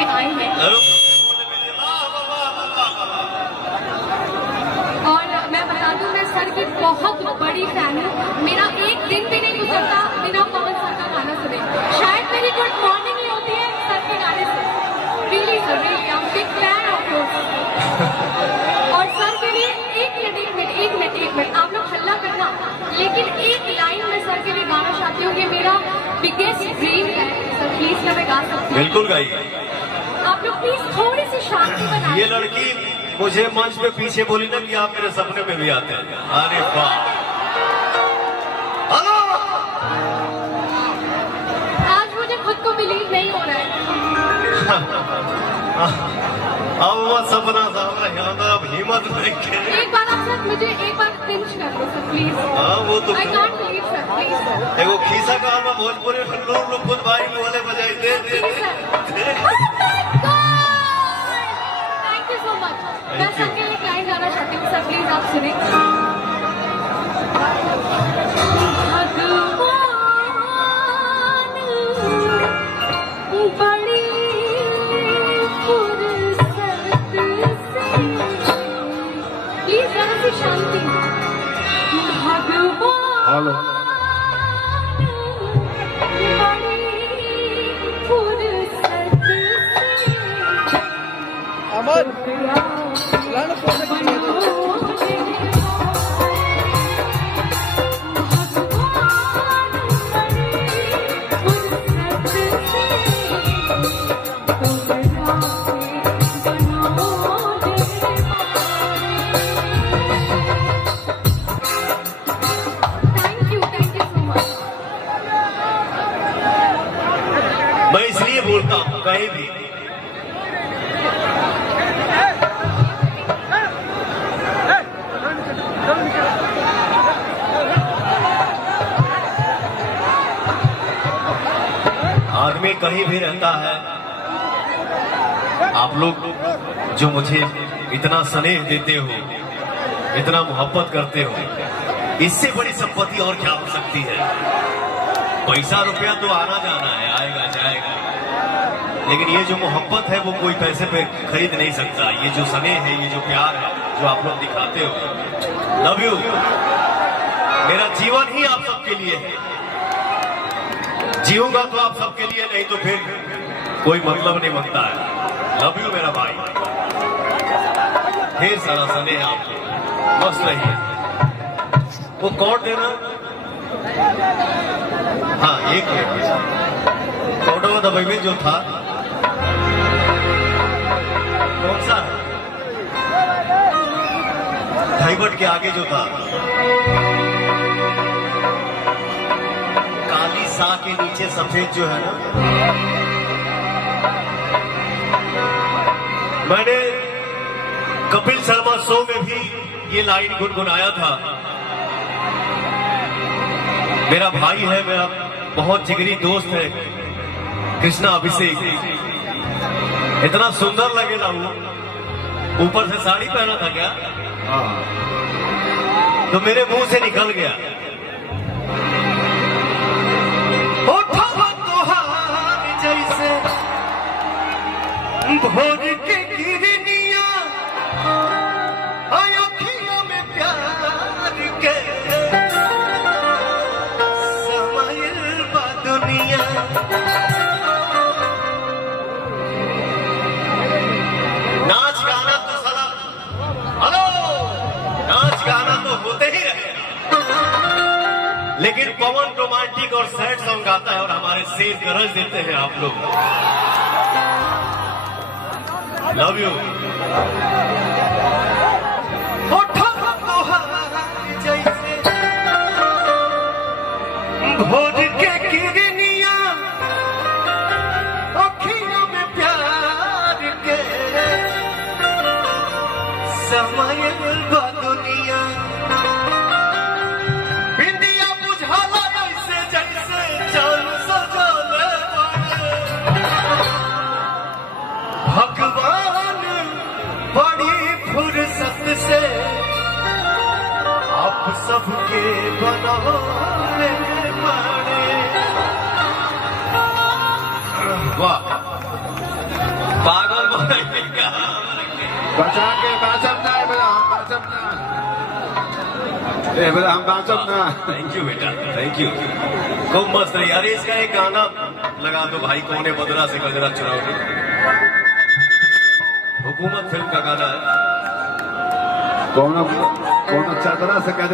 पे आए हैं। और मैं बता दूं, मैं सर की बहुत बड़ी फैन हूँ। मेरा एक दिन भी नहीं गुजरता बिना पवन सर का गाना सुने। शायद मेरी गुड मॉर्निंग ही होती है सर के गाने से। Really sir, really I am big fan of yours. और सर के लिए एक मिनट आप लोग हल्ला करना, लेकिन एक लाइन में सर के लिए गाना चाहती हूँ। ये मेरा बिगेस्ट ड्रीम है सर, प्लीज क्या मैं गा सकती हूँ? बिल्कुल गाइए। आप लोग प्लीज थोड़ी सी शांति बनाइए। ये लड़की मुझे मंच पे पीछे बोली ना कि आप मेरे सपने में भी आते हैं। अरे वाह, हेलो। आज मुझे खुद को बिलीव नहीं हो रहा है। अब वो सपना सामने अंदर अब हिम्मत नहीं के। एक बार आप सर मुझे एक बार पिंच कर दो सर प्लीज। हाँ वो तो I can't believe sir, please. देखो खीसा काल में भोजपुरी लोग खुद भाई बोले बजाई दे दे दे। Thank you so much. मैं सर के लिए एक लाइन गाना चाहती हूँ सर, प्लीज आप सुने। बड़ी फुर्सत से, प्लीज जरा सी शांति। भगवान बड़ी फुर्सत से अमर मैं इसलिए बोलता हूँ कहीं भी आदमी कहीं भी रहता है, आप लोग जो मुझे इतना स्नेह देते हो, इतना मोहब्बत करते हो, इससे बड़ी संपत्ति और क्या हो सकती है? पैसा रुपया तो आना जाना है, आएगा जाएगा, लेकिन ये जो मोहब्बत है वो कोई पैसे पे खरीद नहीं सकता। ये जो स्नेह है, ये जो प्यार है जो आप लोग दिखाते हो, लव यू। मेरा जीवन ही आप सबके लिए है। जीऊंगा तो आप सबके लिए, नहीं तो फिर कोई मतलब नहीं बनता है। लव यू मेरा भाई, ढेर सारा स्नेह आपको। मस्त रहिए। वो कॉर्ड देना। हाँ एक कॉर्डों दबाई में जो था कौन सा डाइवर्ट के आगे जो था, काली सा के नीचे सफेद जो है ना, मैंने कपिल शर्मा शो में भी ये लाइन गुनगुनाया था। मेरा भाई है, मेरा बहुत जिगरी दोस्त है कृष्णा अभिषेक, इतना सुंदर लगेगा वो। ऊपर से साड़ी पहना था क्या? हाँ, तो मेरे मुंह से निकल गया। जैसे भोर के किरनियां अखियों में प्यार के समाइल बा दुनिया। नाच गाना तो साला, हेलो, नाच गाना तो होते ही रहे, लेकिन पवन रोमांटिक और सैड सॉन्ग गाता है और हमारे शेर गरज देते हैं आप लोग। Love you. जैसे भोर के किरनियां अखियों में प्यार के समय बा दुनिया। भगवान बड़ी फुर्सत से आप सबके बनौले बड़े। वाह। बचा के बाचम ना बेटा, हम बाचम ना। ए बेटा हम बाचम ना। थैंक यू बेटा, थैंक यू। खूब मस्त है यार। इसका एक गाना लगा दो भाई, कौने बदला से गजरा चुराओगे। हुकूमत फिल्म का गाना है। कौन चादरा से कह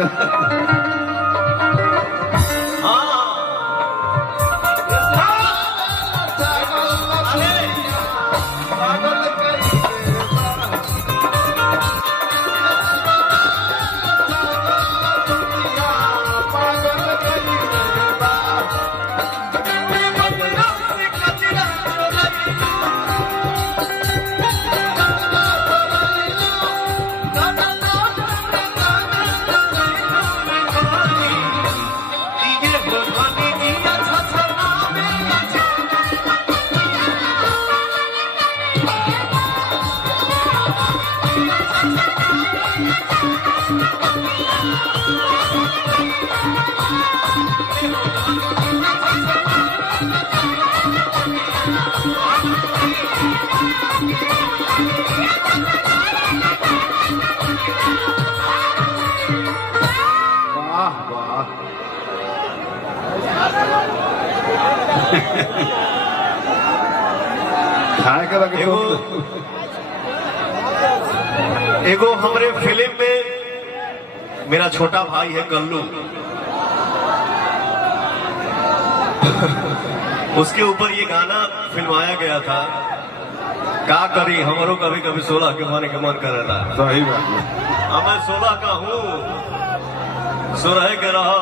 वाह वाह। खाए का लगे एगो हमरे फिल्म में मेरा छोटा भाई है कल्लू, उसके ऊपर ये गाना फिल्माया गया था। क्या करी हमारो कभी कभी 16 के माने के मन कर रहा है। सही बात है। मैं 16 का हूँ, 16 के रहा।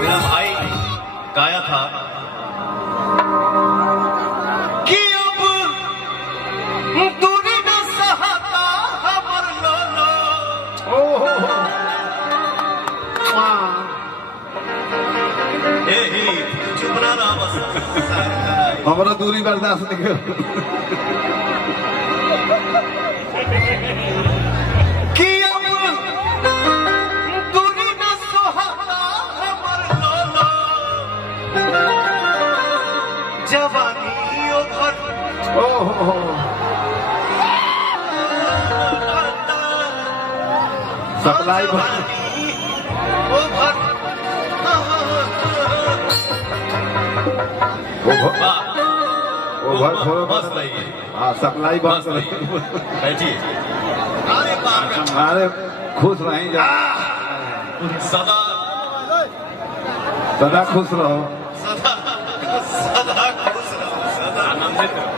मेरा भाई गाया था कि अब दूरी न सहता हमर लोलो। चुप ना रहा बस। हमारा दूरी बर्दाश्त नहीं कर। कि अब दूरी न सहता हमर लोलो। जवानी ओभर सप्लाई ओवर थोड़ा बस नहीं है। हाँ सप्लाई बस रही। बैठिए। अरे बाप रे। हमारे खुश रहें जा, सदा सदा खुश रहो। सदा सदा खुश रहो, सदा आनंदित रहो।